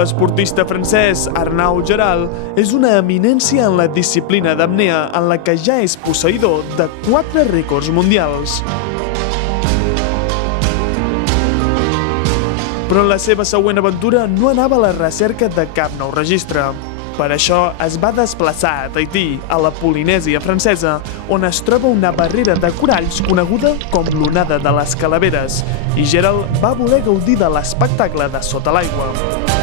L'esportista francès Arnaud Gerald és una eminència en la disciplina d'apnea en la que ja és posseïdor de 4 rècords mundials. Però en la seva següent aventura no anava a la recerca de cap nou registre. Per això es va desplaçar a Tahití, a la Polinèsia francesa, on es troba una barrera de coralls coneguda com l'onada de les calaveres, i Gerald va voler gaudir de l'espectacle de sota l'aigua.